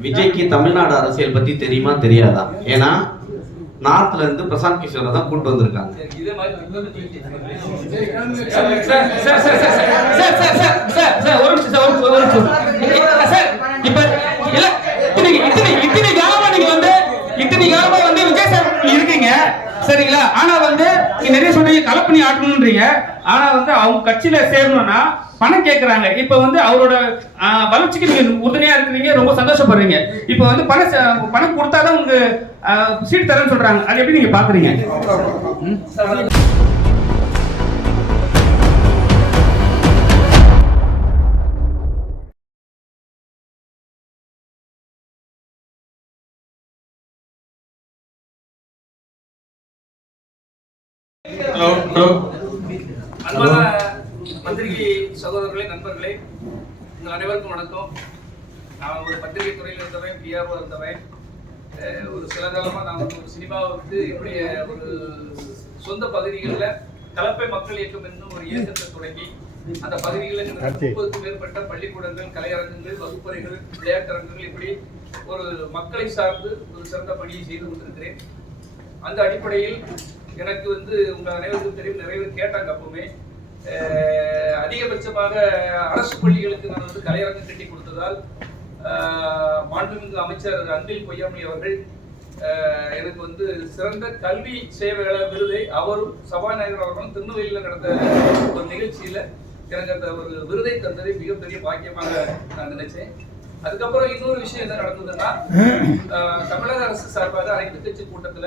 விஜய்க்கு தமிழ்நாடு அரசியல் பத்தி தெரியுமா தெரியாதா ஏன்னா நார்த்ல இருந்து பிரசாந்த் கிஷோரை தான் கூட்டு வந்திருக்காங்க சரிங்களா ஆனா வந்து நீங்க நிறைய சொல்றீங்க கலப்பணி ஆட்டணும்ன்றீங்க ஆனா வந்து அவங்க கட்சியில சேரணும்னா பணம் கேக்குறாங்க. இப்ப வந்து அவரோட வளர்ச்சிக்கு நீங்க உறுதுணையா இருக்கிறீங்க ரொம்ப சந்தோஷப்படுறீங்க. இப்ப வந்து பணம் பணம் கொடுத்தாதான் உங்களுக்கு சீட் தரேன்னு சொல்றாங்க. அது எப்படி நீங்க பாக்குறீங்க? ஹலோ ஹலோ பத்திரிகை சகோதரர்களே நண்பர்களே உங்கள் அனைவருக்கும் வணக்கம். நான் ஒரு பத்திரிகை துறையில் இருந்தவன் பிஆர்ஓ இருந்தவன். ஒரு சில காலமாக நான் ஒரு சினிமாவை வந்து என்னுடைய ஒரு சொந்த பகுதிகளில் கலப்பை மக்கள் இயக்கம் என்னும் ஒரு இயக்கத்தை தொடங்கி அந்த பகுதிகளில் முப்பதுக்கும் மேற்பட்ட பள்ளிக்கூடங்கள் கலையரங்கங்கள் வகுப்பறைகள் விளையாட்டரங்கங்கள் இப்படி ஒரு மக்களை சார்ந்து ஒரு சிறந்த பணியை செய்து கொண்டிருக்கிறேன். அந்த அடிப்படையில் எனக்கு வந்து உங்க அனைவருக்கும் தெரியும் நிறைய பேர் கேட்டாங்க அப்பவுமே. அதிகபட்சமாக அரசு பள்ளிகளுக்கு நான் வந்து கலையரங்கம் கட்டி கொடுத்ததால் மாண்புமிகு அமைச்சர் அன்பில் பொய்யாமொழி அவர்கள் எனக்கு வந்து சிறந்த கல்வி சேவையாளர் விருதை அவரும் சபாநாயகர் அவர்களும் திருநெல்வேலியில் நடந்த ஒரு நிகழ்ச்சியில எனக்கு அந்த ஒரு விருதை தந்ததை மிகப்பெரிய பாக்கியமாக நான் நினைச்சேன். அதுக்கப்புறம் இன்னொரு விஷயம் என்ன நடந்ததுன்னா தமிழக அரசு சார்பாக அனைத்து கட்சி கூட்டத்துல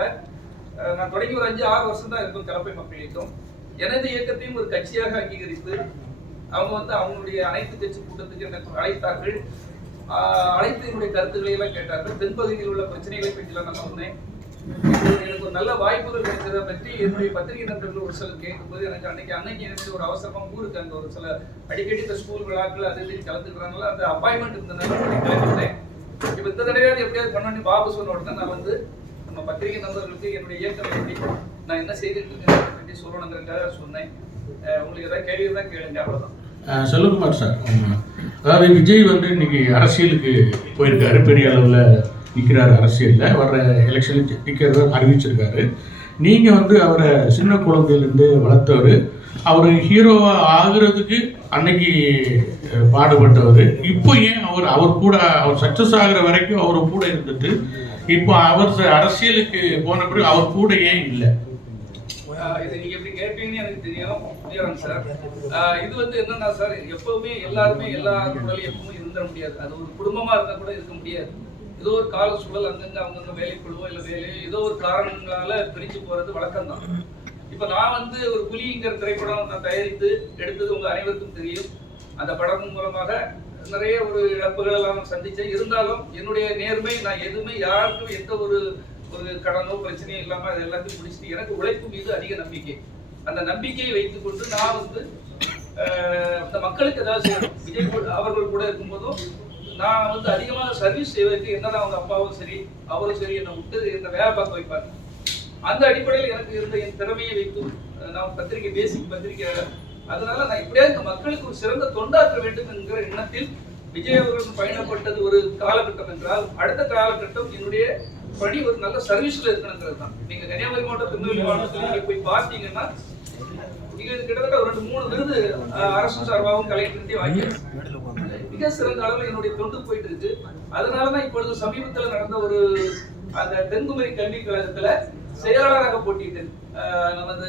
நான் தொடங்கி ஒரு அஞ்சு ஆறு வருஷம் தான் இருக்கும் கலப்பை மக்கள் இயக்கம். எனது இயக்கத்தையும் ஒரு கட்சியாக அங்கீகரித்து அவங்க வந்து அவங்களுடைய அனைத்து கட்சி கூட்டத்துக்கு எனக்கு அழைத்தார்கள். ஆஹ் அழைத்து என்னுடைய கருத்துக்களை எல்லாம் கேட்டார்கள். தென்பகுதியில் உள்ள பிரச்சனைகளை பற்றிலாம் நான் சொன்னேன். எனக்கு ஒரு நல்ல வாய்ப்புகள் கிடைச்சதை பற்றி என்னுடைய பத்திரிகை நண்பர்கள் ஒரு சிலர் கேட்கும்போது எனக்கு அன்னைக்கு அன்னைக்கு எனக்கு ஒரு அவசரமா ஊருக்கு அங்கே ஒரு சில அடிக்கடி இந்த ஸ்கூல் விழாக்கள் அது இது கலந்துக்கிறாங்களா அந்த அப்பாயின்மெண்ட் இருந்ததுனால கிளம்பிட்டேன். இப்போ இந்த தடவையாவது எப்படியாவது பண்ணி பாபு சொன்ன உடனே நான் வந்து நம்ம பத்திரிகை நண்பர்களுக்கு என்னுடைய இயக்கம் எப்படி நான் என்ன செய்துட்டு இருக்கேன் பற்றி சொல்லணுங்கிறதுக்காக சொன்னேன் உங்களுக்கு ஏதாவது கேள்வி தான் கேளுங்க செல்வகுமார் சார் அதாவது விஜய் வந்து இன்னைக்கு அரசியலுக்கு போயிருக்காரு. பெரிய அளவில் நிற்கிறாரு அரசியலில். வர்ற எலெக்ஷனில் நிற்கிறத அறிவிச்சிருக்காரு. நீங்கள் வந்து அவரை சின்ன குழந்தையிலேருந்து வளர்த்தவர். அவர் ஹீரோவாக ஆகிறதுக்கு அன்னைக்கு பாடுபட்டவர். இப்போ ஏன் அவர் அவர் கூட அவர் சக்ஸஸ் ஆகிற வரைக்கும் அவர் கூட இருந்துட்டு இப்போ அவர் அரசியலுக்கு போன பிறகு அவர் கூட ஏன் இல்லை? இதை நீங்க எப்படி கேட்பீங்கன்னு எனக்கு தெரியும். தெரியும் சார். ஆஹ் இது வந்து என்னன்னா சார் எப்பவுமே எல்லாருமே எல்லா குடலையும் எப்பவுமே இருந்துட முடியாது. அது ஒரு குடும்பமா இருந்தா கூட இருக்க முடியாது. ஏதோ ஒரு கால சூழல் அங்கங்க அவங்கங்க வேலைக்குழுவோ இல்லை வேலையோ ஏதோ ஒரு காரணங்களால பிரிஞ்சு போறது வழக்கம் தான் இப்ப நான் வந்து ஒரு புலிங்கிற திரைப்படம் நான் தயாரித்து எடுத்தது உங்க அனைவருக்கும் தெரியும். அந்த படம் மூலமாக நிறைய ஒரு இழப்புகள் எல்லாம் சந்திச்சேன். இருந்தாலும் என்னுடைய நேர்மை நான் எதுவுமே யாருக்கும் எந்த ஒரு ஒரு கடனோ பிரச்சனையோ இல்லாம அது எல்லாத்தையும் முடிச்சுட்டு எனக்கு உழைப்பு மீது அதிக நம்பிக்கை. அந்த நம்பிக்கையை வைத்துக் கொண்டு நான் வந்து அந்த இந்த மக்களுக்கு ஏதாவது செய்யணும். விஜய் அவர்கள் கூட இருக்கும்போதும் நான் வந்து அதிகமாக சர்வீஸ் செய்வதற்கு என்னதான் அவங்க அப்பாவும் சரி அவரும் சரி என்னை விட்டு என்னை வேலை பார்க்க வைப்பாங்க அந்த அடிப்படையில் எனக்கு இருந்த என் திறமையை வைத்து நான் பத்திரிகை பேசிக் பத்திரிகை அதனால நான் இப்படியாவது இந்த மக்களுக்கு ஒரு சிறந்த தொண்டாற்ற வேண்டும் என்கிற எண்ணத்தில் விஜய் அவர்கள் பயணப்பட்டது ஒரு காலகட்டம் என்றால் அடுத்த காலகட்டம் என்னுடைய படி ஒரு நல்ல சர்வீஸ்ல இருக்கணுங்கிறது தான். நீங்க கன்னியாகுமரி மாவட்டம் திருநெல்வேலி மாவட்டத்தில் நீங்க போய் பார்த்தீங்கன்னா நீங்க கிட்டத்தட்ட ஒரு ரெண்டு மூணு விருது அரசு சார்பாகவும் கலெக்டர்கிட்டே வாங்கி மிக சிறந்த அளவில் என்னுடைய தொண்டு போயிட்டு இருக்கு. அதனாலதான் இப்பொழுது சமீபத்தில் நடந்த ஒரு அந்த தென்குமரி கல்வி கழகத்துல செயலாளராக போட்டிட்டு நமது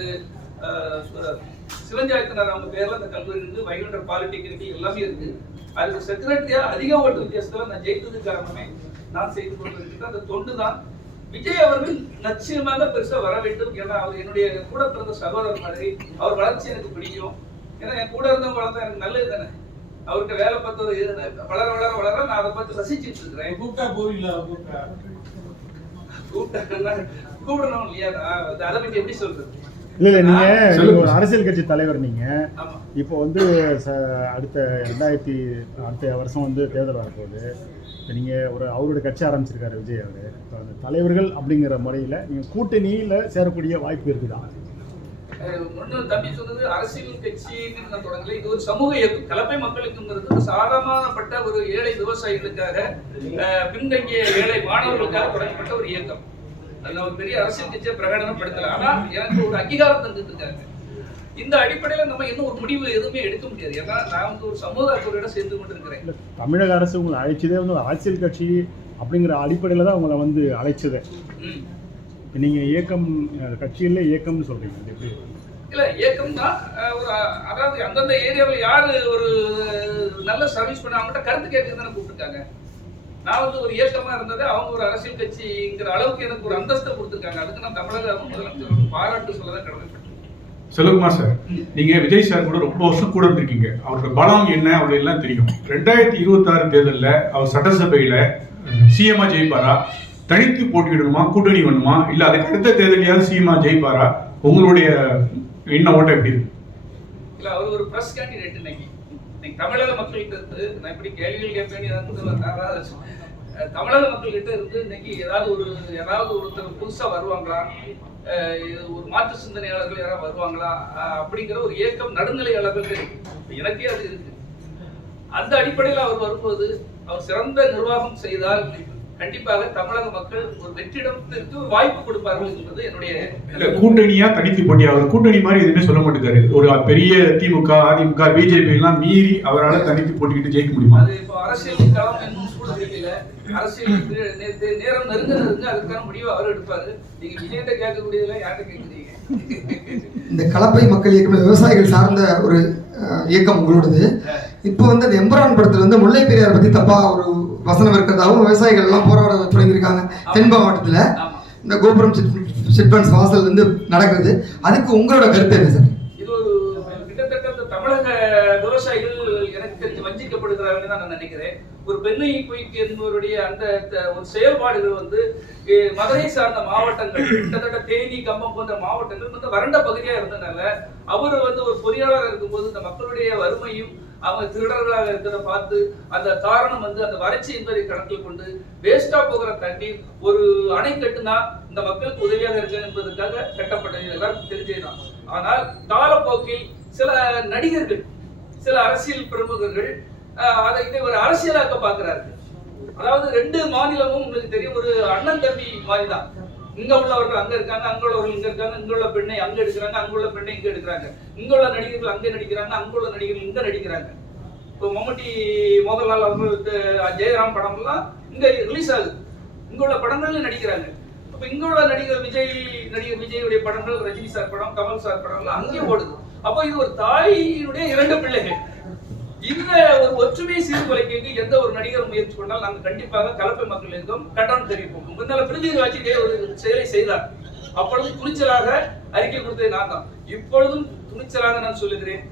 சிவஞ்சாயத்தினர் அவங்க பேர்ல அந்த கல்லூரி இருக்கு வைகுண்டர் பாலிடெக்னிக் எல்லாமே இருக்கு. அதுக்கு செக்ரட்டரியா அதிக ஓட்டு வித்தியாசத்துல நான் ஜெயித்தது காரணமே நான் செய்து கொண்டிருக்கிற அந்த தொண்டு தான் விஜய் அவர்கள் நிச்சயமாக பெருசா வர வேண்டும். ஏன்னா அவர் என்னுடைய கூட பிறந்த சகோதரர் மாதிரி அவர் வளர்ச்சி எனக்கு பிடிக்கும். ஏன்னா என் கூட இருந்தவங்க வளர்த்தா எனக்கு நல்லது தானே? அவர்கிட்ட வேலை பார்த்தவர் வளர வளர வளர நான் அதை பார்த்து ரசிச்சிட்டு இருக்கிறேன். கூப்பிட்டா போவீங்களா கூப்பிட்டா? கூப்பிடணும் இல்லையா? அதை பத்தி எப்படி சொல்றது? இல்ல இல்ல நீங்க ஒரு அரசியல் கட்சி தலைவர் நீங்க. ஆமா. இப்போ வந்து அடுத்த ரெண்டாயிரத்தி அடுத்த வருஷம் வந்து தேர்தல் வரப்போகுது. இப்போ நீங்கள் ஒரு அவருடைய கட்சி ஆரம்பிச்சிருக்காரு விஜய் அவர். இப்போ அந்த தலைவர்கள் அப்படிங்கிற முறையில் நீங்கள் கூட்டணியில் சேரக்கூடிய வாய்ப்பு இருக்குதா? அஹ், தம்பி சொன்னது அரசியல் கட்சின்னு நான் தொடங்கல இது ஒரு சமூக இயக்கம். கலப்பை மக்களுக்குங்கிறது சாதாரணப்பட்ட ஒரு ஏழை விவசாயிகளுக்காக பின்தங்கிய ஏழை மாணவர்களுக்காக தொடங்கப்பட்ட ஒரு இயக்கம். அதில் ஒரு பெரிய அரசியல் கட்சியை பிரகடனப்படுத்தல. ஆனால் எனக்கு ஒரு அங்கீகாரம் தந்துட்டு இருக்காங்க இந்த அடிப்படையில நம்ம இன்னும் ஒரு முடிவு எதுவுமே எடுக்க முடியாது. ஏன்னா நான் வந்து ஒரு சமூக அக்கறையோட சேர்ந்து கொண்டிருக்கிறேன். தமிழக அரசு உங்களை அழைச்சதே வந்து அரசியல் கட்சி அப்படிங்கிற அடிப்படையில் தான் உங்களை வந்து அழைச்சதே. நீங்கள் இயக்கம் கட்சியிலே இயக்கம்னு சொல்கிறீங்க எப்படி? இல்ல இயக்கம் தான் ஒரு அதாவது அந்தந்த ஏரியாவில் யாரு ஒரு நல்ல சர்வீஸ் பண்ண அவங்ககிட்ட கருத்து கேட்க தானே கூப்பிட்டுருக்காங்க. நான் வந்து ஒரு இயக்கமா இருந்தது அவங்க ஒரு அரசியல் கட்சிங்கிற அளவுக்கு எனக்கு ஒரு அந்தஸ்தை கொடுத்துருக்காங்க. அதுக்கு நான் தமிழக முதலமைச்சர் பாராட்டு சொல்லதான் கடமைப்பட்டேன். சொல்லுங்கம்மா சார். நீங்க விஜய் சார் கூட ரொம்ப வருஷம் கூட இருந்திருக்கீங்க. அவரோட பலம் என்ன அப்படி எல்லாம் தெரியும். ரெண்டாயிரத்தி இருபத்தாறு தேர்தலில் அவர் சட்டசபையில சிஎம்மா ஜெயிப்பாரா? தனித்து போட்டியிடணுமா? கூட்டணி வேணுமா? இல்ல அதுக்கு அடுத்த தேர்தலையாவது சிஎம்மா ஜெயிப்பாரா? உங்களுடைய எண்ண ஓட்டம் எப்படி இருக்கு? இல்ல அவர் ஒரு பிரஸ் கேண்டிடேட் இன்னைக்கு. இன்னைக்கு தமிழக மக்கள்கிட்ட இருந்து நான் இப்படி கேள்விகள் கேட்பேன் வந்து அஹ், தமிழக மக்கள்கிட்ட இருந்து இன்னைக்கு ஏதாவது ஒரு ஏதாவது ஒருத்தர் புதுசா வருவாங்களா? ஒரு மாற்று சிந்தனையாளர்கள் யாராவது வருவாங்களா? அப்படிங்கிற ஒரு ஏக்கம் நடுநிலையாளர்கள் எனக்கே அது இருக்கு. அந்த அடிப்படையில் அவர் வரும்போது அவர் சிறந்த நிர்வாகம் செய்தால் கண்டிப்பாக தமிழக மக்கள் ஒரு வெற்றிடத்திற்கு ஒரு வாய்ப்பு கொடுப்பார்கள் என்பது என்னுடைய இல்ல கூட்டணியா தனித்து போட்டி அவர் கூட்டணி மாதிரி எதுவுமே சொல்ல மாட்டேங்காரு ஒரு பெரிய திமுக அதிமுக பிஜேபி எல்லாம் மீறி அவரால் தனித்து போட்டிக்கிட்டு ஜெயிக்க முடியுமா? அது இப்போ அரசியல் களம் அரசியல் நே- நே- நேரம் நெருங்க நெருங்க அதுக்கான முடிவு அவர் எடுப்பாரு. நீங்க விஜய்கிட்ட கேட்கக்கூடியதுல யார்கிட்ட கேட்குறீங்க? இந்த கலப்பை மக்கள் இயக்கம் விவசாயிகள் சார்ந்த ஒரு இயக்கம் உங்களோடது இப்போ வந்து அந்த எம்பரான் படத்துல வந்து முல்லை பெரியார் பத்தி தப்பா ஒரு வசனம் இருக்கிறதாகவும் விவசாயிகள் எல்லாம் போராட தொடங்கியிருக்காங்க. தென் மாவட்டத்துல இந்த கோபுரம் சிட்பன்ஸ் வாசல் வந்து நடக்குது. அதுக்கு உங்களோட கருத்து என்ன சார்? இது ஒரு கிட்டத்தட்ட தமிழக விவசாயிகள் எனக்கு தெரிஞ்சு வஞ்சிக்கப்படுகிறார்கள் தான் நான் நினைக்கிறேன். ஒரு பெண்ணை குயிக் என்பவருடைய அந்த ஒரு செயல்பாடுகள் வந்து மதுரை சார்ந்த மாவட்டங்கள் கிட்டத்தட்ட தேனி கம்பம் போன்ற மாவட்டங்கள் வந்து வறண்ட பகுதியாக இருந்தனால அவர் வந்து ஒரு பொறியாளர் இருக்கும்போது இந்த மக்களுடைய வறுமையும் அவங்க திருடர்களாக இருக்கிறத பார்த்து அந்த காரணம் வந்து அந்த வறட்சி என்பதை கணக்கில் கொண்டு வேஸ்டா போகிற தண்ணீர் ஒரு அணை கட்டுனா இந்த மக்களுக்கு உதவியாக இருக்கு என்பதற்காக கட்டப்பட்டது. எல்லாருக்கும் தெரிஞ்சதுதான். ஆனால் காலப்போக்கில் சில நடிகர்கள் சில அரசியல் பிரமுகர்கள் அதை இதை ஒரு அரசியலாக்க பாக்குறாரு அதாவது ரெண்டு மாநிலமும் உங்களுக்கு தெரியும் ஒரு அண்ணன் தம்பி மாதிரி தான் இங்க உள்ளவர்கள் அங்க இருக்காங்க அங்க உள்ளவர்கள் இங்க இருக்காங்க இங்க உள்ள பெண்ணை அங்க எடுக்கிறாங்க அங்க உள்ள பெண்ணை இங்க எடுக்கிறாங்க. இங்க உள்ள நடிகர்கள் அங்க நடிக்கிறாங்க அங்க உள்ள நடிகர்கள் இங்க நடிக்கிறாங்க. இப்போ மம்முட்டி மோகன்லால் அவர்களுக்கு ஜெயராம் படம் எல்லாம் இங்க ரிலீஸ் ஆகுது. இங்க உள்ள படங்கள்ல நடிக்கிறாங்க. அப்ப இங்க உள்ள நடிகர் விஜய் நடிகர் விஜயுடைய படங்கள் ரஜினி சார் படம் கமல் சார் படம் எல்லாம் அங்கேயே ஓடுது. அப்போ இது ஒரு தாயினுடைய இரண்டு பிள்ளைகள். இந்த ஒரு ஒற்றுமை சீர்குலைக்கு எந்த ஒரு நடிகர் முயற்சி கொண்டால் நாங்கள் கண்டிப்பாக கலப்பை மக்கள் இயக்கம் கட்டணம் தெரிவிப்போம் முன்னால பிரிதிராஜ் இதே ஒரு செயலை செய்தார். அப்பொழுது துணிச்சலாக அறிக்கை கொடுத்தது நான் தான். இப்பொழுதும் துணிச்சலாக நான் சொல்லுகிறேன்.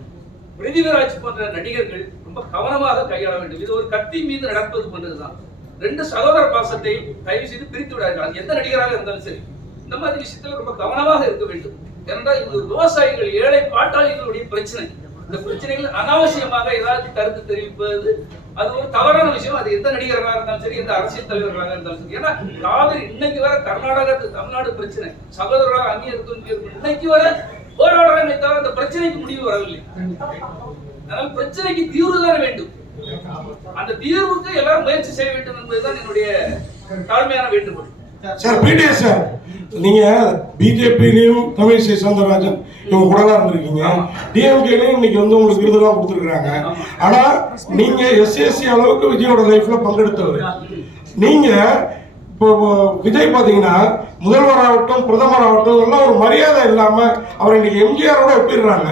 பிரிதிவிராஜ் போன்ற நடிகர்கள் ரொம்ப கவனமாக கையாள வேண்டும். இது ஒரு கத்தி மீது நடப்பது போன்றதுதான். ரெண்டு சகோதர பாசத்தை தயவு செய்து பிரித்து விடார்கள் அது எந்த நடிகராக இருந்தாலும் சரி. இந்த மாதிரி விஷயத்துல ரொம்ப கவனமாக இருக்க வேண்டும். ஏனென்றால் இது விவசாயிகள் ஏழை பாட்டாளிகளுடைய பிரச்சனை. இந்த பிரச்சனைகள் அனாவசியமாக ஏதாவது கருத்து தெரிவிப்பது அது ஒரு தவறான விஷயம். அது எந்த நடிகர்களாக இருந்தாலும் சரி எந்த அரசியல் தலைவர்களாக இருந்தாலும் சரி. ஏன்னா காவிரி இன்னைக்கு வர கர்நாடகா தமிழ்நாடு பிரச்சனை. சகோதரர்களாக அங்கீகரித்து இருக்கும் இன்னைக்கு வர போராடுறாங்க தவிர அந்த பிரச்சனைக்கு முடிவு வரவில்லை. அதனால பிரச்சனைக்கு தீர்வு தான் வேண்டும். அந்த தீர்வுக்கு எல்லாரும் முயற்சி செய்ய வேண்டும் என்பதுதான் என்னுடைய தாழ்மையான வேண்டுகோள். Sir PDS sir. நீங்க பிஜேபிலையும் தமிழிசை சவுந்தரராஜன் இவங்க கூட தான் இருந்திருக்கீங்க. டிஎம்கேலையும் இன்னைக்கு வந்து உங்களுக்கு விருதுலாம் கொடுத்துருக்காங்க ஆனா நீங்க எஸ்எஸ்சி அளவுக்கு விஜயோட லைஃப்ல பங்கெடுத்தவர். நீங்க இப்போ விஜய் பாத்தீங்கன்னா முதல்வராகட்டும் பிரதமராகட்டும் எல்லாம் ஒரு மரியாதை இல்லாம அவர் இன்னைக்கு எம்ஜிஆரோட ஒப்பிடுறாங்க.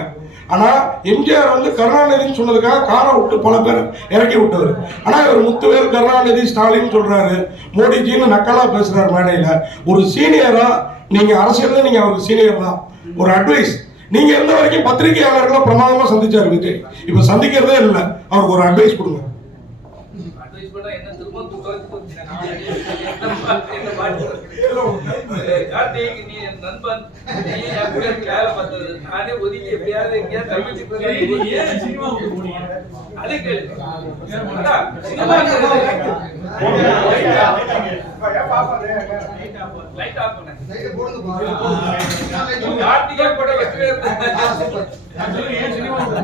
ஆனால் எம்ஜிஆர் வந்து கருணாநிதின்னு சொன்னதுக்காக காரை விட்டு பல பேர் இறக்கி விட்டவர் ஆனால் இவர் முத்துவேல் கருணாநிதி ஸ்டாலின் சொல்கிறாரு மோடிஜின்னு நக்கலாக பேசுகிறார் மேடையில் ஒரு சீனியராக நீங்கள் அரசியல்ல நீங்கள் அவருக்கு சீனியர் தான் ஒரு அட்வைஸ் நீங்கள் இருந்த வரைக்கும் பத்திரிகையாளர்களை பிரமாதமாக சந்திச்சார் விஜய் இப்போ சந்திக்கிறதே இல்லை அவருக்கு ஒரு அட்வைஸ் கொடுங்க நண்பன் நானே ஒதுக்கி எப்படியாவது எங்கேயாவது தப்பிச்சு போறேன் அதே கேளு அதான்,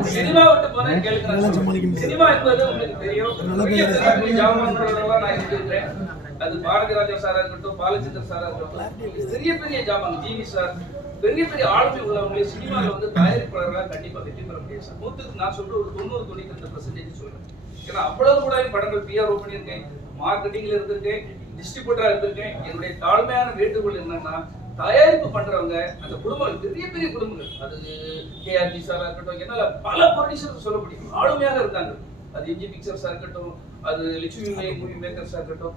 சினிமா விட்டு போனேன் சினிமா என்பது உங்களுக்கு தெரியும் நான் அது பாரதிராஜா சாரா இருக்கட்டும் பாலச்சந்தர் சாரா இருக்கட்டும் பெரிய பெரிய ஜாமான் ஜிவி சார் பெரிய பெரிய ஆளுமை உள்ளவங்களே சினிமாவில் வந்து தயாரிப்பாளர்களாக கண்டிப்பா வெற்றி பெற முடியாது சார் நூற்றுக்கு நான் சொல்ற ஒரு தொண்ணூறு தொண்ணூத்தி ரெண்டு பர்சன்டேஜ் சொல்றேன் ஏன்னா அவ்வளவு கூட படங்கள் பிஆர்ஓ பண்ணியிருக்கேன் மார்க்கெட்டிங்ல இருந்திருக்கேன் டிஸ்ட்ரிபியூட்டரா இருந்திருக்கேன். என்னுடைய தாழ்மையான வேண்டுகோள் என்னன்னா தயாரிப்பு பண்றவங்க அந்த குடும்பங்கள் பெரிய பெரிய குடும்பங்கள் அது கேஆர்டி சாரா இருக்கட்டும் என்னால பல ப்ரொடியூசர் சொல்ல முடியும். ஆளுமையாக இருக்காங்க அது எம்ஜி பிக்சர்ஸா இருக்கட்டும் அது லட்சுமி மூவி மேக்கர்ஸா இருக்கட்டும்.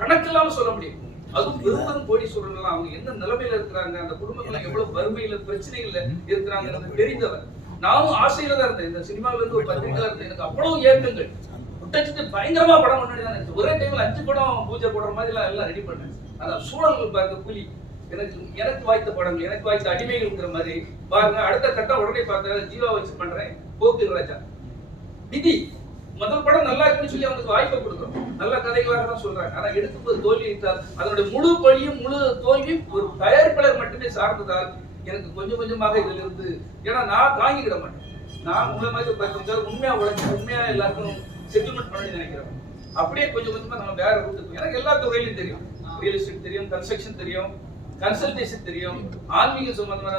கணக்கில்லாம சொல்ல முடியும். அதுவும் பெரும் பெரும் கோடீஸ்வரர்கள் அவங்க என்ன நிலைமையில இருக்கிறாங்க அந்த குடும்பங்கள் எவ்வளவு வறுமையில பிரச்சனைகள்ல இருக்கிறாங்கிறது தெரிந்தவர். நானும் ஆசையில தான் இருந்தேன். இந்த சினிமாவில இருந்து ஒரு பத்திரிகையா இருந்தேன். எனக்கு அவ்வளவு ஏக்கங்கள். முட்டச்சிட்டு பயங்கரமா படம் பண்ணி ஒரே டைம்ல அஞ்சு படம் பூஜை போடுற மாதிரி எல்லாம் எல்லாம் ரெடி பண்ணேன். அதான் சூழல்கள் பார்க்க கூலி. எனக்கு எனக்கு வாய்த்த படங்கள் எனக்கு வாய்த்த அடிமைகள்ங்கிற மாதிரி. பாருங்க அடுத்த கட்டம் உடனே பார்த்தா ஜீவா வச்சு பண்றேன். கோபில் ராஜா. நிதி முதல் படம் நல்லா இருக்குன்னு சொல்லி அவனுக்கு வாய்ப்பை கொடுக்குறோம் நல்ல கதைகளாக தான் சொல்றாங்க. ஆனா எடுக்கும்போது தோல்வி வைத்தால் அதனுடைய முழு பழியும் முழு தோல்வியும் ஒரு தயாரிப்பாளர் மட்டுமே சார்ந்ததால் எனக்கு கொஞ்சம் கொஞ்சமாக இதுல இருந்து ஏன்னா நான் தாங்கிக்கிட மாட்டேன். நான் உண்மை மாதிரி ஒரு பத்து பேர் உண்மையா உழைச்சு உண்மையா எல்லாருக்கும் செட்டில்மெண்ட் பண்ணணும்னு நினைக்கிறோம். அப்படியே கொஞ்சம் கொஞ்சமா நம்ம வேற ரூட்டுக்கு எனக்கு எல்லா துறையிலும் தெரியும். ரியல் எஸ்டேட் தெரியும் கன்ஸ்ட்ரக்ஷன் தெரியும் கன்சல்டேஷன் தெரியும் ஆன்மீக சம்பந்தமான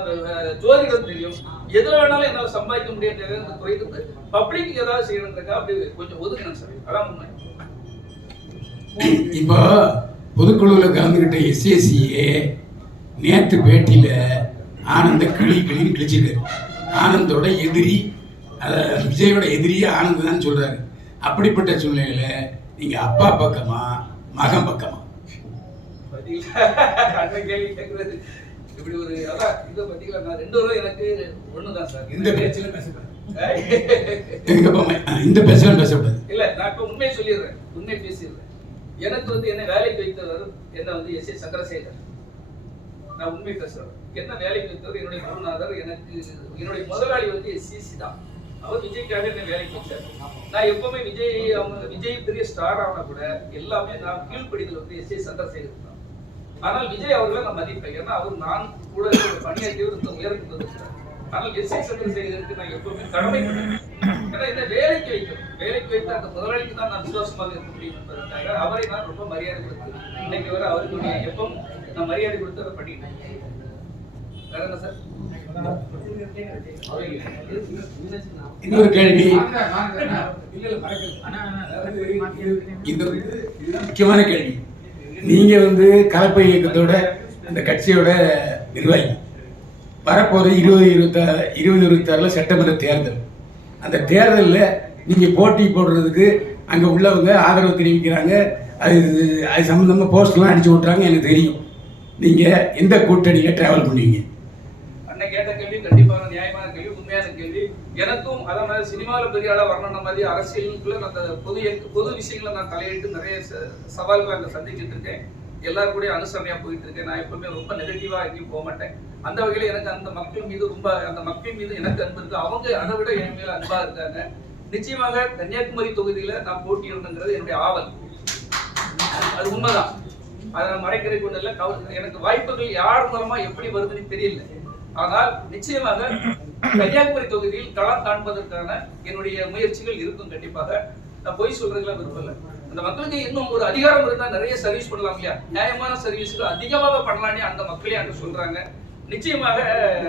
ஜோதிடம் தெரியும். எதுல வேணாலும் என்னால சம்பாதிக்க முடியாது இந்த துறைக்கு பப்ளிக் ஏதாவது செய்யணுன்றக்கா அப்படி கொஞ்சம் ஒதுக்கணும் சார். அதான் உண்மை. இப்போ பொதுக்குழுவில் கலந்துக்கிட்ட எஸ்ஏசியே நேற்று பேட்டியில் ஆனந்த கிளி கிளின்னு கிழிச்சிட்டாரு. ஆனந்தோட எதிரி அதை விஜயோட எதிரியே ஆனந்த் தான் சொல்கிறாரு அப்படிப்பட்ட சூழ்நிலையில் நீங்கள் அப்பா பக்கமா மகன் பக்கமா? இப்படி ஒரு அதான் இதை பத்திங்களா நான் ரெண்டு வரும் எனக்கு ஒண்ணுதான் சார். இந்த பேச்சில் போமே இந்த பேசலாம் பேசக்கூடாது. இல்ல நான் இப்ப உண்மையை சொல்லிடுறேன். உண்மை பேசிடுறேன். எனக்கு வந்து என்ன வேலைக்கு வைத்தவர் என்ன வந்து எஸ் ஏ சந்திரசேகர். நான் உண்மை பேசுறேன். என்ன வேலைக்கு வைத்தவர்? என்னுடைய குருநாதர் எனக்கு என்னுடைய முதலாளி வந்து எஸ்சிசி தான். அவர் விஜய்க்காக என்ன வேலைக்கு வச்சார் நான் எப்பவுமே விஜய் அவங்க விஜய் பெரிய ஸ்டார் ஆனா கூட எல்லாமே நான் கீழ்ப்படிதல் வந்து எஸ் ஏ சந்திரசேகர் தான். ஆனால் விஜய் அவர்களை நான் மதிப்பேன். ஏன்னா அவர் நான் கூட ஒரு பணியாற்றியவர் இந்த உயரத்துக்கு வந்திருக்கிறார் ஆனால் எஸ் ஏ சந்திரசேகருக்கு நான் எப்பவுமே கடமைப்பட்டேன். ஏன்னா இதை வேலைக்கு வைக்கும் வேலைக்கு வைத்து அந்த முதலாளிக்கு தான் நான் விசுவாசமாக இருக்க முடியும் என்பதற்காக அவரை நான் ரொம்ப மரியாதை கொடுத்து இன்னைக்கு வரை அவருக்கு எப்பவும் நான் மரியாதை கொடுத்து அதை பண்ணிட்டேன். இன்னொரு கேள்வி. முக்கியமான கேள்வி. நீங்க வந்து கலப்பை இயக்கத்தோட அந்த கட்சியோட நிர்வாகி. வரப்போது இருபது இருபத்தா இருபது இருபத்தாறுல சட்டமன்ற தேர்தல். அந்த தேர்தலில் நீங்க போட்டி போடுறதுக்கு அங்க உள்ளவங்க ஆதரவு தெரிவிக்கிறாங்க. அது அது சம்மந்தமாக போஸ்ட்லாம் அடிச்சு விட்றாங்க எனக்கு தெரியும். நீங்க எந்த கூட்டணியில டிராவல் பண்ணுவீங்க? கேள்வி கண்டிப்பான நியாயமான கேள்வி உண்மையான கேள்வி. எனக்கும் அதே மாதிரி சினிமாவில் பெரிய ஆளாக வரணும் மாதிரி அரசியலுக்குள்ள நான் அந்த பொது பொது விஷயங்களை நான் தலையிட்டு நிறைய ச- சவால்களை அங்கே சந்திச்சுட்டு இருக்கேன். எல்லாரும் கூட அனுசரணையாக போயிட்டு இருக்கேன். நான் எப்பவுமே ரொம்ப நெகட்டிவா எங்கேயும் போக மாட்டேன். அந்த வகையில் எனக்கு அந்த மக்கள் மீது ரொம்ப அந்த மக்கள் மீது எனக்கு அன்பு இருக்கு. அவங்க அதை விட என் மேல அன்பா இருக்காங்க. நிச்சயமாக கன்னியாகுமரி தொகுதியில நான் போட்டியிடணுங்கிறது என்னுடைய ஆவல். அது உண்மைதான். அதை நான் மறைக்கிற கொண்டு இல்லை. எனக்கு வாய்ப்புகள் யார் மூலமா எப்படி வருதுன்னு தெரியல. ஆனால் நிச்சயமாக கன்னியாகுமரி தொகுதியில் களம் காண்பதற்கான என்னுடைய முயற்சிகள் இருக்கும் கண்டிப்பாக. நான் பொய் சொல்றதுலாம் விரும்பல. அந்த மக்களுக்கு இன்னும் ஒரு அதிகாரம் இருந்தா நிறைய சர்வீஸ் பண்ணலாம் இல்லையா? நியாயமான சர்வீஸ்கள் அதிகமாக பண்ணலாம்னு அந்த மக்களே அங்க சொல்றாங்க. நிச்சயமாக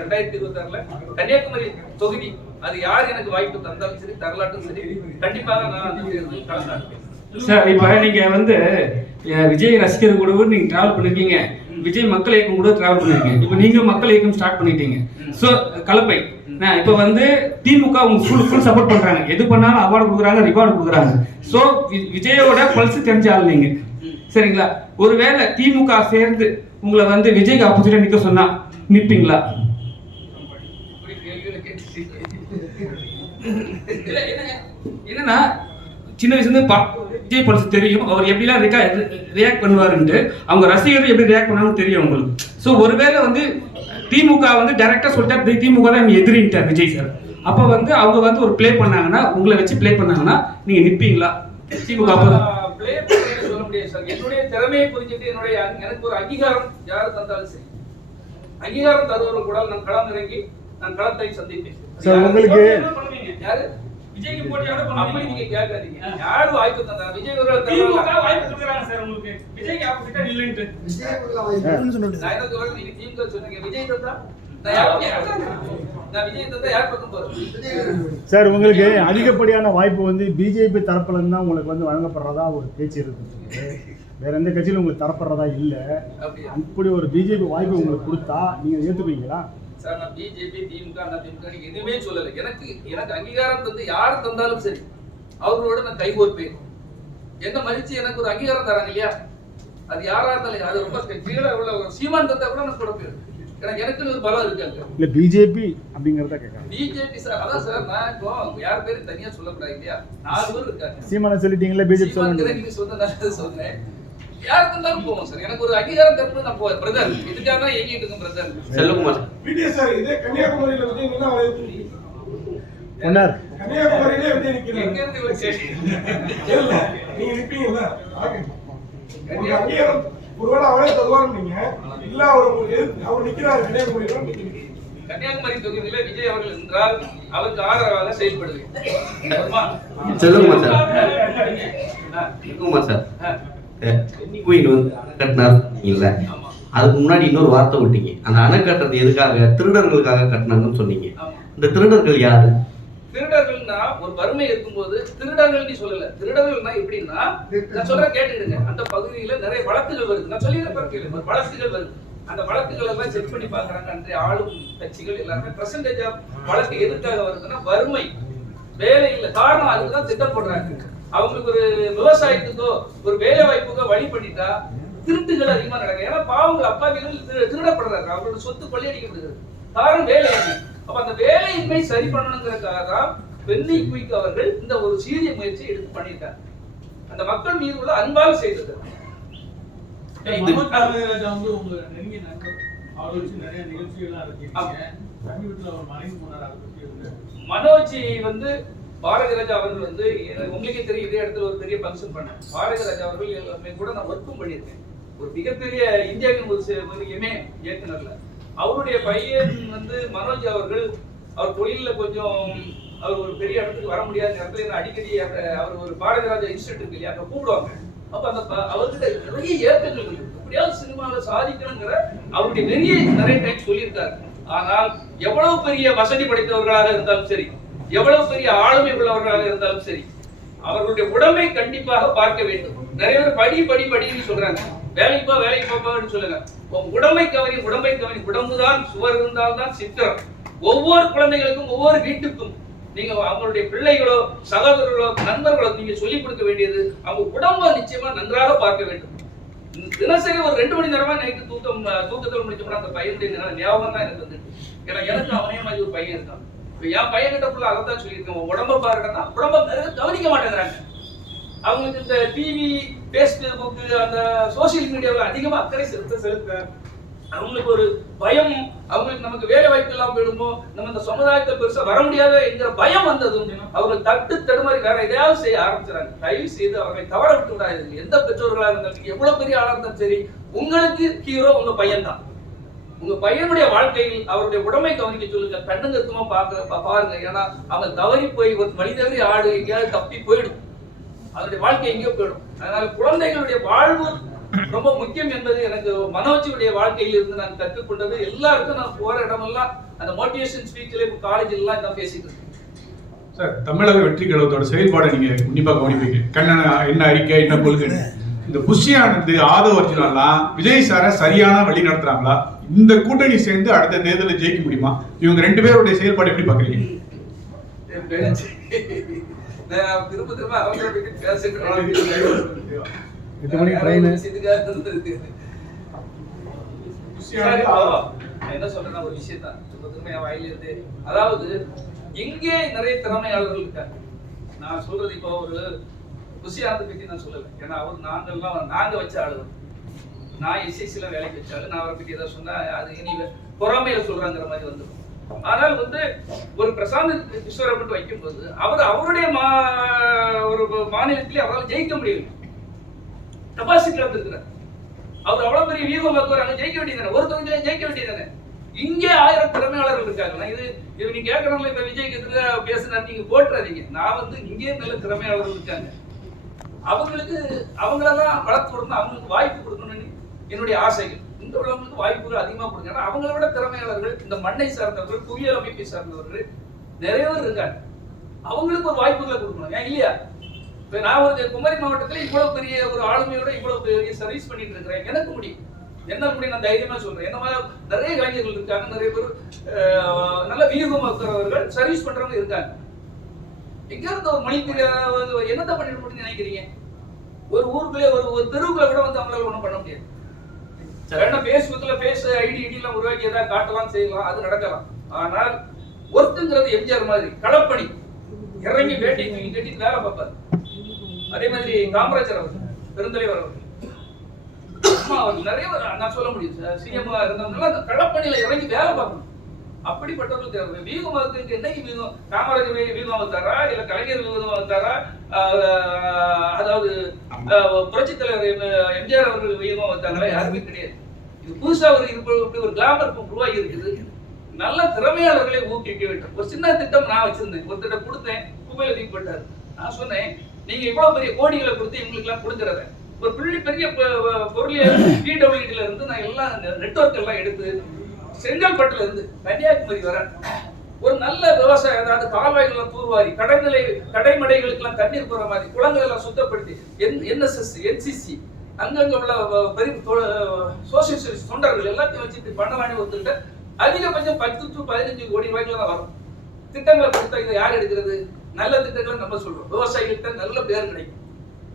ரெண்டாயிரத்தி இருபத்தி ஆறுல கன்னியாகுமரி தொகுதி அது யார் எனக்கு வாய்ப்பு தந்தாலும் சரி தரலாட்டும் சரி கண்டிப்பாக நான் அந்த தேர்தலில் கலந்தாடுவேன். சார் இப்போ நீங்க வந்து விஜய் ரசிகர் கூட நீங்க டிராவல் பண்ணிருக்கீங்க. விஜய் மக்கள் இயக்கம் கூட டிராவல் பண்ணிருக்கீங்க. இப்போ நீங்க மக்கள் இயக்கம் ஸ்டார்ட் பண்ணிட்டீங்க. ஸோ கலப்பை. இப்போ வந்து திமுக உங்க ஃபுல் ஃபுல் சப்போர்ட் பண்றாங்க. எது பண்ணாலும் அவார்டு கொடுக்குறாங்க ரிவார்டு கொடுக்குறாங்க. ஸோ விஜயோட பல்ஸ் தெரிஞ்ச ஆள் நீங்க. சரிங்களா? ஒருவேளை திமுக சேர்ந்து உங்களை வந்து விஜய்க்கு ஆப்போசிட்டா நிக்க சொன்னா நிப்பீங்களா? என்னன்னா சின்ன வயசுல இருந்து பா- விஜய் படத்து தெரியும். அவர் எப்படிலாம் ரியாக்ட் பண்ணுவாருன்ட்டு. அவங்க ரசிகர்கள் எப்படி ரியாக்ட் பண்ணாங்கன்னு தெரியும் உங்களுக்கு ஸோ ஒருவேளை வந்து திமுக வந்து டைரக்டா சொல்லிட்டா தி- திமுக தான் நீங்க எதிரிட்டார் விஜய் சார் அப்போ வந்து அவங்க வந்து ஒரு ப்ளே பண்ணாங்கன்னா உங்களை வச்சு ப்ளே பண்ணாங்கன்னா நீங்க நிப்பீங்களா? திமுக அப்போ play பண்றேன்னு சொல்ல முடியாது சார் என்னுடைய திறமையை புரிஞ்சுட்டு என்னுடைய அங்க- எனக்கு ஒரு அங்கீகாரம் யார் தந்தாலும் சரி. அங்கீகாரம் தருவரும் கூட நான் களம் இறங்கி நான் களத்தை சந்திப்பேன். சார், உங்களுக்கு- யாரு? விஜய்க்கு போட்டியோட அப்படி பண்ணுவீங்க நீங்க கேட்காதீங்க. யாரு வாய்ப்பு தந்தா விஜய் அவர்கள் திமுக தரலாம். வாய்ப்பு கொடுக்குறாங்க சார் உங்களுக்கு. விஜய்க்கு ஆப்போசிட்டா இல்லைன்ட்டு விஜய் அவர்கள் வாய்ப்பு நான் என்ன சொல்றேன் நீங்க திமுக சொன்னீங்க. விஜய் தந்தா? நான் யார் பக்கம் போறேன்? நான் விஜய் தந்தா யார் பக்கம் போறேன் சார் உங்களுக்கு அதிகப்படியான வாய்ப்பு வந்து பிஜேபி தரப்புல இருந்து தான் உங்களுக்கு வந்து வழங்கப்படுறதா ஒரு பேச்சு இருக்குது. வேற எந்த கட்சியிலும் உங்களுக்கு தரப்படுறதா இல்லை. அப்படி ஒரு பிஜேபி வாய்ப்பு உங்களுக்கு கொடுத்தா நீங்க ஏத்துப்பீங்களா சார் நான் பிஜேபி திமுக அண்ணா திமுக எதுவுமே சொல்லல. எனக்கு எனக்கு அங்கீகாரம் தந்து யார் தந்தாலும் சரி அவர்களோட நான் கைகோர்ப்பேன். என்ன மதிச்சு எனக்கு ஒரு அங்கீகாரம் தராங்க இல்லையா? அது யாரா இருந்தாலும் அது ரொம்ப கீழே உள்ள சீமான் தந்தா கூட நான் கொடுப்பேன். எனக்கு எனக்கு ஒரு பலம் இருக்காங்க இல்ல பிஜேபி அப்படிங்கறத கேட்கறேன். பிஜேபி சார் அதான் சார் நான் இப்போ யார் பேரும் தனியா சொல்லக்கூடாது இல்லையா? நாலு பேர் இருக்காங்க. சீமான சொல்லிட்டீங்களா பிஜேபி சொல்ல சீமான் வேண்டியது நீங்க சொன்னதால சொன்னேன். யார் தந்தாலும் போவோம் சார். எனக்கு ஒரு அங்கீகாரம் தரணும் நான் போவேன். பிரதர் இதுக்காக தான் எங்கிட்டு இருக்கேன் பிரதர். செல்வகுமார். பிடிஎஸ் சார் இதே கன்னியாகுமரியில நின்னா வளையுது. சொன்னார் கன்னியாகுமரியிலே விஜய் நிக்கிறாரு எங்க இருந்து கேட்டீங்க? இல்ல, நீங்க நிப்பீங்கல்ல? அங்கீகாரம் ஒருவேளை அவரே தருவாருன்னு நீங்க இல்ல அவர் அவர் நிக்கிறாரு கன்னியாகுமரியில நீங்க கன்னியாகுமரி தொகுதியில விஜய் அவர்கள் என்றால் அவருக்கு ஆதரவாக செயல்படுவேன்? செல்வகுமார் சார். சார். ஆ, வந்து அணை கட்டினார் ஆமா, அதுக்கு முன்னாடி இன்னொரு வார்த்தை விட்டீங்க. அந்த அணை கட்டுறது எதுக்காக? திருடர்களுக்காக கட்டினாங்கன்னு சொன்னீங்க. இந்த திருடர்கள் யாரு? திருடர்கள்னா ஒரு வறுமை இருக்கும்போது திருடர்கள் நீ சொல்லல. திருடர்கள்னா எப்படின்னா நான் சொல்றேன் கேட்டுடுங்க. அந்த பகுதியில நிறைய வழக்குகள் வருது. நான் சொல்லி கேளுங்க வழக்குகள் வருது. அந்த வழக்குகள் எல்லாம் செக் பண்ணி பாக்குறாங்க அன்றைய ஆளும் கட்சிகள் எல்லாருமே பர்சன்டேஜ் ஆஃப் வழக்கு எதுக்காக வருதுன்னா வறுமை. வேலை இல்லை. காரணம் அதுக்கு தான் திட்டம் போடுறாங்க. அவங்களுக்கு ஒரு விவசாயத்துக்கோ ஒரு வேலை வாய்ப்புக்கோ வழி பண்ணிட்டா திருட்டுகள் அதிகமா நடக்கும். ஏன்னா பாவங்கள் அப்பாவிகள் திரு- திருடப்படுறாங்க. அவங்களோட சொத்து கொள்ளையடிக்கப்படுகிறது காரணம் வேலை இல்லை அப்ப அந்த வேலையின்மை சரி பண்ணணுங்கிறதுக்காக தான் பென்னி குயிக் அவர்கள் இந்த ஒரு சீரிய முயற்சி எடுத்து பண்ணியிருக்காங்க அந்த மக்கள் மீது உள்ள அன்பால் செய்தது. மனோஜ் வந்து பாரதிராஜா பாரதி ராஜா அவர்கள் வந்து உங்களுக்கே தெரியும் இதே இடத்துல ஒரு பெரிய ஃபங்க்ஷன் பண்ணேன். பாரதி ராஜா அவர்கள் எல்லாமே கூட நான் ஒர்க்கும் பண்ணியிருக்கேன். ஒரு மிகப்பெரிய இந்தியாவின் ஒரு சி- எமே இயக்குனர்ல அவருடைய பையன் வந்து மனோஜ் அவர்கள் அவர் தொழில்ல கொஞ்சம் அவர் ஒரு பெரிய இடத்துக்கு வர முடியாத இடத்துல என்ன அடிக்கடி அவர் ஒரு பாரதி ராஜா இன்ஸ்டியூட் இருக்கு இல்லையா அங்கே கூப்பிடுவாங்க. அப்ப அந்த அவர்கிட்ட நிறைய ஏக்கங்கள் இருக்கு. எப்படியாவது சினிமாவில் சாதிக்கணுங்கிற அவருடைய நிறைய நிறைய டைம் சொல்லியிருக்காரு. ஆனால் எவ்வளவு பெரிய வசதி படைத்தவர்களாக இருந்தாலும் சரி எவ்வளவு பெரிய ஆளுமை உள்ளவர்களாக இருந்தாலும் சரி அவர்களுடைய உடம்பை கண்டிப்பாக பார்க்க வேண்டும். நிறைய பேர் படி படி படின்னு சொல்றாங்க. வேலைக்கு போ வேலைக்கு போப்பான்னு சொல்லுங்க. உன் உடம்பை கவனி உடம்பை கவனி. உடம்புதான் சுவர் இருந்தால்தான் சித்திரம். ஒவ்வொரு குழந்தைகளுக்கும் ஒவ்வொரு வீட்டுக்கும் நீங்க அவங்களுடைய பிள்ளைகளோ சகோதரர்களோ நண்பர்களோ நீங்க சொல்லிக் கொடுக்க வேண்டியது அவங்க உடம்பை நிச்சயமா நன்றாக பார்க்க வேண்டும். தினசரி ஒரு ரெண்டு மணி நேரமா நைட்டு தூக்கம் தூக்கத்தில் முடிச்சோம்னா அந்த பையனுடைய ஞாபகம் தான் எனக்கு வந்துட்டு ஏன்னா எனக்கு அவனே மாதிரி ஒரு பையன் இருக்கான். என் பையன் கிட்ட ஃபுல்லாக அதை சொல்லியிருக்கேன் உடம்ப பாருங்கன்னா உடம்ப நிறைய கவனிக்க மாட்டேங்கிறாங்க. அவங்களுக்கு இந்த டிவி ஃபேஸ்புக்கு அந்த சோசியல் மீடியாவில் அதிகமா அக்கறை செலுத்த செலுத்த அவங்களுக்கு ஒரு பயம் அவங்களுக்கு நமக்கு வேலை வாய்ப்பு இல்லாமல் போயிடுமோ நம்ம இந்த சமுதாயத்தை பெருசா வர முடியாத என்கிற பயம் வந்ததும் அவர்கள் தட்டு தடுமாறி வேற எதையாவது செய்ய ஆரம்பிச்சுறாங்க. தயவு செய்து அவர்களை தவற விட்டு விடாது எந்த பெற்றோர்களாக இருந்தாலும் எவ்வளோ எவ்வளவு பெரிய ஆளாக இருந்தாலும் சரி உங்களுக்கு ஹீரோ உங்க பையன் தான் உங்க பையனுடைய வாழ்க்கையில் அவருடைய உடமை கவனிக்க சொல்லுங்க. கண்ணுங்கருத்துமா பார்க்க பாருங்க. ஏன்னா அவன் தவறி போய் ஒரு வழி தவறி ஆடு எங்கேயாவது தப்பி போயிடும். அதனுடைய வாழ்க்கை எங்கேயோ போயிடும். அதனால குழந்தைகளுடைய வாழ்வு ரொம்ப முக்கியம் என்பது எனக்கு மனோஜியுடைய வாழ்க்கையில் இருந்து நான் கற்றுக்கொண்டது. எல்லாருக்கும் நான் போற இடமெல்லாம் அந்த மோட்டிவேஷன் ஸ்பீச்சில் இப்போ காலேஜில் எல்லாம் இதான் பேசிட்டு இருக்கேன். சார் தமிழக வெற்றி கழகத்தோட செயல்பாடை நீங்க உன்னிப்பா கவனிப்பீங்க. கண்ணன் என்ன அறிக்கை என்ன கொள்கை? இந்த புஷியானது ஆதவ அர்ஜுனெல்லாம் விஜய் சாரை சரியான வழி நடத்துறாங்களா? இந்த கூட்டணி சேர்ந்து அடுத்த தேர்தலில் ஜெயிக்க முடியுமா? இவங்க ரெண்டு பேருடைய செயல்பாடு எப்படி பாக்குறீங்க திரும்ப திரும்ப என்ன சொல்றேன்னா ஒரு விஷயம் தான் திரும்ப திரும்ப என் வாயில இருந்து அதாவது இங்கே நிறைய திறமையாளர்கள் இருக்காங்க நான் சொல்றது இப்போ ஒரு குஷியானதை பத்தி நான் சொல்லல. ஏன்னா அவர் நாங்கெல்லாம் நாங்க வச்ச ஆளு நான் எஸ்எஸ்சியில் வேலைக்கு வச்சாலும் நான் அவரை பத்தி ஏதாவது சொன்னா அது இனி பொறாமையில சொல்றாங்கிற மாதிரி வந்துடும் ஆனால் வந்து ஒரு பிரசாந்த் கிஷோரை மட்டும் வைக்கும்போது அவர் அவருடைய மா ஒரு மாநிலத்திலே அவரால் ஜெயிக்க முடியவில்லை டெபாசிட் இழந்திருக்கிறார் அவர் அவ்வளவு பெரிய வியூகம் பார்க்குவார் ஜெயிக்க வேண்டியதானே ஒரு தொகுதியில ஜெயிக்க வேண்டியதானே இங்கே ஆயிரம் திறமையாளர்கள் இருக்காங்க. இது இது நீங்க கேட்கறவங்கள இப்ப விஜய்க்கு எதிராக பேசுனாரு நீங்க போட்டுறாதீங்க. நான் வந்து இங்கே நல்ல திறமையாளர்கள் இருக்காங்க. அவங்களுக்கு அவங்களதான் வளர்த்து கொடுக்கணும் அவங்களுக்கு வாய்ப்பு கொடுக்கணும்னு என்னுடைய ஆசைகள். இந்த உள்ளவங்களுக்கு வாய்ப்புகள் அதிகமாக கொடுங்க. ஏன்னா அவங்கள விட திறமையாளர்கள் இந்த மண்ணை சார்ந்தவர்கள் புவியியல் அமைப்பை சார்ந்தவர்கள் நிறைய பேர் இருக்காங்க. அவங்களுக்கு ஒரு வாய்ப்புகளை கொடுக்கணும். ஏன்? இல்லையா? இப்போ நான் ஒரு குமரி மாவட்டத்துல இவ்வளவு பெரிய ஒரு ஆளுமையோட இவ்வளவு பெரிய சர்வீஸ் பண்ணிட்டு இருக்கிறேன். எனக்கு முடியும். என்ன முடியும்? நான் தைரியமா சொல்றேன். என்ன மாதிரி நிறைய கலைஞர்கள் இருக்காங்க. நிறைய பேர் அஹ், நல்ல வியூகம் இருக்கிறவர்கள் சர்வீஸ் பண்றவங்க இருக்காங்க. எங்க இருந்து ஒரு மொழி தெரியாத என்னத்தை பண்ணிட்டு நினைக்கிறீங்க? ஒரு ஊருக்குள்ளே ஒரு ஒரு தெருவுக்குள்ள கூட வந்து அவங்களால ஒண்ணும் பண்ண முடியாது. வேணா பேஸ்புக்ல பேஸ் ஐடி ஐடி எல்லாம் உருவாக்கி ஏதாவது காட்டலாம் செய்யலாம் அது நடக்கலாம். ஆனால் ஒர்க்குங்கிறது எம்ஜிஆர் மாதிரி களப்பணி. இறங்கி வேட்டி தூக்கி கட்டி வேலை பார்ப்பாரு. அதே மாதிரி காமராஜர் அவர் பெருந்தலைவர் அவர்கள். அம்மா நிறைய நான் சொல்ல முடியும் சிஎம் இருந்தவங்க அந்த களப்பணியில இறங்கி வேலை பார்க்கணும். அப்படிப்பட்டவர்களுக்கு தேவை. வீகமாக்கு என்னைக்கு வீகம் காமராஜர் வீ- வந்தாரா இல்ல கலைஞர் வீகம் வந்தாரா அதாவது புரட்சி தலைவர் எம்ஜிஆர் அவர்கள் வீகமாக வந்தாங்களா யாருமே கிடையாது. இது புதுசா ஒரு இப்படி ஒரு கிளாமர் உருவாகி இருக்குது. நல்ல திறமையாளர்களை ஊக்குவிக்க வேண்டும். ஒரு சின்ன திட்டம் நான் வச்சிருந்தேன். ஒரு திட்டம் கொடுத்தேன். குப்பையில தூக்கி போட்டாரு. நான் சொன்னேன் நீங்க இவ்வளவு பெரிய கோடிகளை கொடுத்து எங்களுக்கு எல்லாம் கொடுக்கறத ஒரு பெரிய பெரிய பொ- பொருளியல் பிடபிள்யூடில இருந்து நான் எல்லாம் நெட்ஒர்க் எல்லாம் எடுத்து செங்கல்பட்டுல இருந்து கன்னியாகுமரி வர ஒரு நல்ல விவசாயம் அதாவது கால்வாய்கள் தூர்வாரி கடைநிலை கடைமடைகளுக்கு எல்லாம் தண்ணீர் போற மாதிரி குளங்கள் எல்லாம் சுத்தப்படுத்தி என்எஸ்எஸ் என்சிசி அங்கங்க உள்ள பெரிய சோசியல் தொண்டர்கள் எல்லாத்தையும் வச்சுட்டு பண்ணலான்னு ஒத்துக்கிட்ட அதிகபட்சம் பத்து டு பதினஞ்சு கோடி ரூபாய்க்கு தான் வரும். திட்டங்களை கொடுத்தா இதை யார் எடுக்கிறது? நல்ல திட்டங்களை நம்ம சொல்றோம். விவசாயிகள்கிட்ட நல்ல பேர் கிடைக்கும்.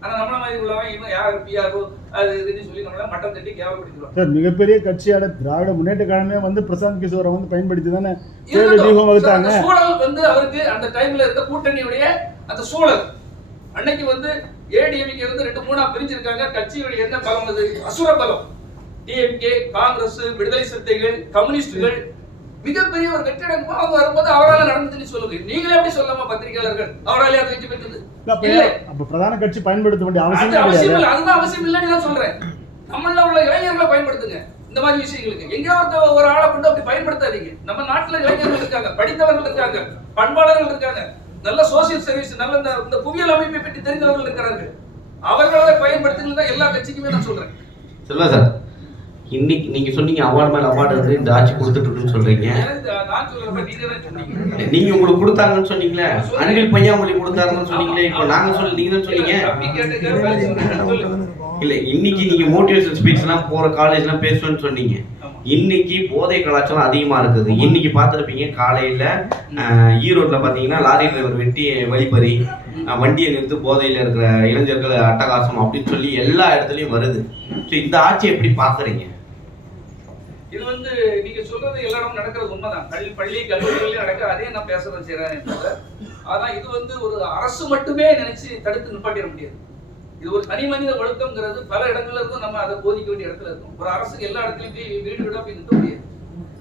ஆனா நம்மள மாதிரி உள்ளவன் இன்னும் யார் பிஆர்ஓ அது இதுன்னு சொல்லி நம்மள மட்டம் தட்டி கேவலப்படுத்திடுவாங்க சார் மிகப்பெரிய கட்சியான திராவிட முன்னேற்ற கழகமே வந்து பிரசாந்த் கிஷோரை வந்து பயன்படுத்தி தானே வகுத்தாங்க. சூழல் வந்து அவருக்கு அந்த டைம்ல இருந்த கூட்டணியுடைய அந்த சூழல் அன்னைக்கு வந்து ஏடிஎம்கே வந்து ரெண்டு மூணா பிரிஞ்சிருக்காங்க. கட்சியுடைய என்ன பலம் அது? அசுர பலம். டிஎம்கே காங்கிரஸ் விடுதலை சிறுத்தைகள் கம்யூனிஸ்டுகள் மிகப்பெரிய ஒரு வெற்றிடம் அவங்க வரும்போது அவரால நடந்ததுன்னு சொல்லுங்க. நீங்களே எப்படி சொல்லாம பத்திரிகையாளர்கள்? அவராலே அது வெற்றி பெற்றது. இல்ல, அப்ப பிரதான கட்சி பயன்படுத்த வேண்டிய அவசியம் அவசியம் இல்லை. அதுதான் அவசியம் இல்லைன்னு நான் சொல்றேன். நம்மள உள்ள இளைஞர்களை பயன்படுத்துங்க. இந்த மாதிரி விஷயங்களுக்கு. எங்கேயோ ஒருத்த ஒரு ஆளை கொண்டு அப்படி பயன்படுத்தாதீங்க. நம்ம நாட்டுல இளைஞர்கள் இருக்காங்க படித்தவர்கள் இருக்காங்க பண்பாளர்கள் இருக்காங்க நல்ல சோசியல் சர்வீஸ் நல்ல இந்த புவியியல் அமைப்பை பற்றி தெரிந்தவர்கள் இருக்கிறார்கள். அவர்களை பயன்படுத்துங்க எல்லா கட்சிக்குமே நான் சொல்றேன். சொல்ல சார் இன்னைக்கு நீங்க சொன்னீங்க அவார்டு மேல அவார்டு வந்து இந்த ஆட்சி கொடுத்துட்டு சொல்றீங்க. நீங்க உங்களுக்கு கொடுத்தாங்கன்னு சொன்னீங்களே. அன்பில் பையாமொழி கொடுத்தாங்கன்னு சொன்னீங்களே. இப்போ நாங்க சொல்லி நீங்க தான் சொன்னீங்க. இல்ல இன்னைக்கு நீங்க மோட்டிவேஷன் ஸ்பீச் எல்லாம் போற காலேஜ் எல்லாம் பேசுவேன்னு சொன்னீங்க. இன்னைக்கு போதை கலாச்சாரம் அதிகமா இருக்குது. இன்னைக்கு பார்த்துருப்பீங்க காலையில ஈரோட்ல பாத்தீங்கன்னா லாரி டிரைவர் வெட்டி வழிபறி வண்டியை நிறுத்து போதையில இருக்கிற இளைஞர்கள் அட்டகாசம் அப்படின்னு சொல்லி எல்லா இடத்துலயும் வருது. ஸோ இந்த ஆட்சி எப்படி பாக்குறீங்க இது வந்து நீங்க சொல்றது எல்லா இடமும் நடக்கிறது உண்மைதான். பள்ளி பள்ளி கல்லூரிகளில் நடக்கிற அதே நான் பேசுறேன் செய்யறேன் ஆனா இது வந்து ஒரு அரசு மட்டுமே நினைச்சு தடுத்து நிப்பாட்டிட முடியாது. இது ஒரு தனி மனித ஒழுக்கம்ங்கிறது பல இடங்கள்ல இருந்தும் நம்ம அதை போதிக்க வேண்டிய இடத்துல இருக்கும். ஒரு அரசுக்கு எல்லா இடத்துலயும் போய் வீடு வீடா போய் நிற்க முடியாது.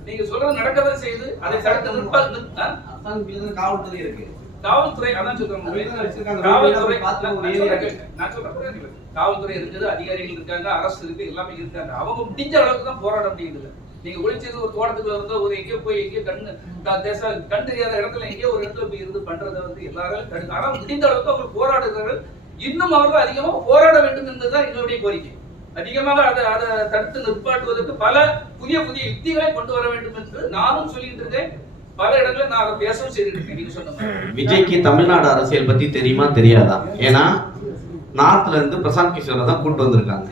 நீங்க சொல்றது நடக்கதான் செய்யுது. அதை தடுத்து நிற்பா காவல்துறை இருக்கு. காவல்துறை அதான் சொல்றேன். காவல்துறை நான் சொல்றேன்? காவல்துறை இருக்குது அதிகாரிகள் இருக்காங்க அரசு இருக்கு எல்லாமே இருக்காங்க. அவங்க முடிஞ்ச அளவுக்கு தான் போராட முடியுது நீங்க ஒளிச்சது ஒரு தோட்டத்துக்குள்ள இருந்தோ ஒரு எங்கேயோ போய் எங்கேயோ கண்ணு தேச கண் தெரியாத இடத்துல எங்கேயோ ஒரு இடத்துல போய் இருந்து பண்றதை வந்து எல்லாரும் தடுக்க ஆனா முடிந்த அளவுக்கு அவங்க போராடுகிறார்கள். இன்னும் அவர்கள் அதிகமாக போராட வேண்டும் என்பதுதான் எங்களுடைய கோரிக்கை. அதிகமாக அதை அதை தடுத்து நிற்பாட்டுவதற்கு பல புதிய புதிய யுக்திகளை கொண்டு வர வேண்டும் என்று நானும் சொல்லிட்டு இருக்கேன் பல இடத்துல நான் பேசவும் செய்துட்டு நீங்க சொன்ன விஜய்க்கு தமிழ்நாடு அரசியல் பத்தி தெரியுமா தெரியாதா? ஏன்னா நார்த்ல இருந்து பிரசாந்த் கிஷோரை தான் கூட்டு வந்திருக்காங்க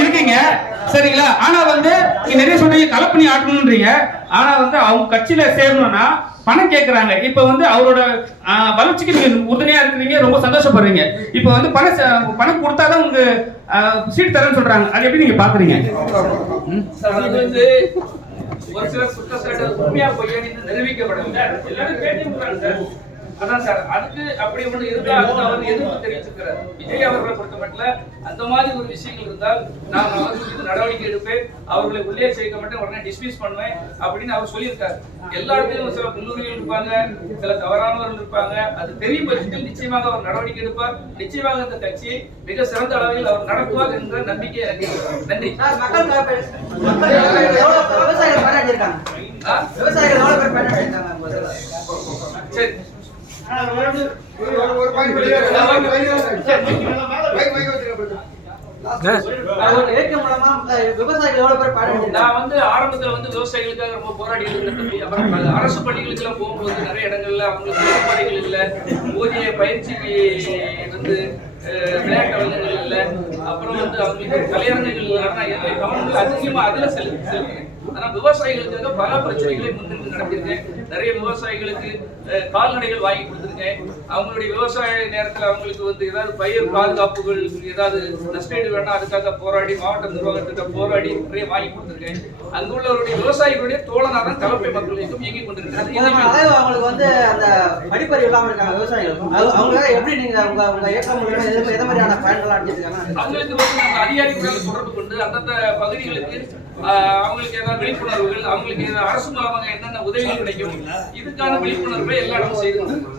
இருக்கீங்க சரிங்களா ஆனா வந்து நிறைய சொல்றீங்க கலப்பணி ஆட்டணும்ன்றீங்க ஆனா வந்து அவங்க கட்சியில சேரணும்னா பணம் கேக்குறாங்க. இப்ப வந்து அவரோட வளர்ச்சிக்கு நீங்க உறுதுணையா இருக்கிறீங்க ரொம்ப சந்தோஷப்படுறீங்க. இப்ப வந்து பணம் பணம் கொடுத்தாதான் உங்க சீட் தரேன்னு சொல்றாங்க. அது எப்படி நீங்க பாக்குறீங்க? ஒரு சில குற்றச்சாட்டு உண்மையா நிரூபிக்கப்படவில்லை. எல்லாரும் கேட்டு அதான் சார் அதுக்கு அப்படி ஒண்ணு இருந்தா அதுக்கு அவர் எதிர்ப்பு தெரிவிச்சிருக்கிறார். விஜய் அவர்களை பொறுத்த மட்டும் அந்த மாதிரி ஒரு விஷயங்கள் இருந்தால் நான் அவர்கள் மீது நடவடிக்கை எடுப்பேன். அவர்களை உள்ளே சேர்க்க மாட்டேன் உடனே டிஸ்மிஸ் பண்ணுவேன் அப்படின்னு அவர் சொல்லியிருக்காரு. எல்லா இடத்துலயும் சில கல்லூரிகள் இருப்பாங்க சில தவறானவர்கள் இருப்பாங்க. அது தெரியும் பட்சத்தில் நிச்சயமாக அவர் நடவடிக்கை எடுப்பார். நிச்சயமாக இந்த கட்சியை மிக சிறந்த அளவில் அவர் நடத்துவார் என்ற நம்பிக்கை எனக்கு. நன்றி. விவசாயிகள்? விவசாயிகள் எவ்வளவு பேர் பயனடைஞ்சிருக்காங்க உங்க இதுல? சரி ஒரு இயக்கம் மூலமா அஹ், விவசாயிகள் எவ்வளவு பேர் பயனடைஞ்சிருக்காங்க? நான் வந்து ஆரம்பத்துல வந்து விவசாயிகளுக்காக ரொம்ப போராடி இருந்தேன் அப்புறம் அரசு பள்ளிகளுக்கு எல்லாம் போகும்போது நிறைய இடங்கள்ல அவங்களுக்கு வகுப்பறைகள் இல்ல போதிய பயிற்சி வந்து விளையாட்டு வல்லுநர்கள் இல்ல. அப்புறம் வந்து அவங்களுக்கு கலையரங்குகள் அதிகமா அதுல செலுத்தி செலுத்தினேன். ஆனா விவசாயிகளுக்காக பல பிரச்சனைகளை முன்னின்று நடத்திருக்கேன் நிறைய விவசாயிகளுக்கு கால்நடைகள் வாங்கி கொடுத்துருக்கேன் அவங்களுடைய விவசாய நேரத்துல அவங்களுக்கு வந்து ஏதாவது பயிர் பாதுகாப்புகள் ஏதாவது நஷ்டஈடு வேணா அதுக்காக போராடி மாவட்ட நிர்வாகத்திட்ட போராடி நிறைய வாங்கி கொடுத்துருக்கேன் அங்குள்ளவருடைய விவசாயிகளுடைய தோழனா தான் கலப்பை மக்கள் இயக்கம் கொண்டிருக்கிறது. மாதிரி அதாவது அவங்களுக்கு வந்து அந்த படிப்பறிவு இல்லாம இருக்காங்க விவசாயிகள் அவங்க- அவங்களுக்காக எப்படி நீங்க உங்க உங்க இயக்கம் எது மாதிரியான பயன்கள் அடைஞ்சிருக்காங்க அவங்களுக்கு வந்து நம்ம அதிகாரிகளுடன் தொடர்பு கொண்டு அந்தந்த பகுதிகளுக்கு அவங்களுக்கு ஏதாவது விழிப்புணர்வுகள் அவங்களுக்கு ஏதாவது அரசு மூலமாக என்னென்ன உதவிகள் கிடைக்கும் இதுக்கான விழிப்புணர்வை எல்லா இடமும் செய்து கொண்டிருக்கோம்.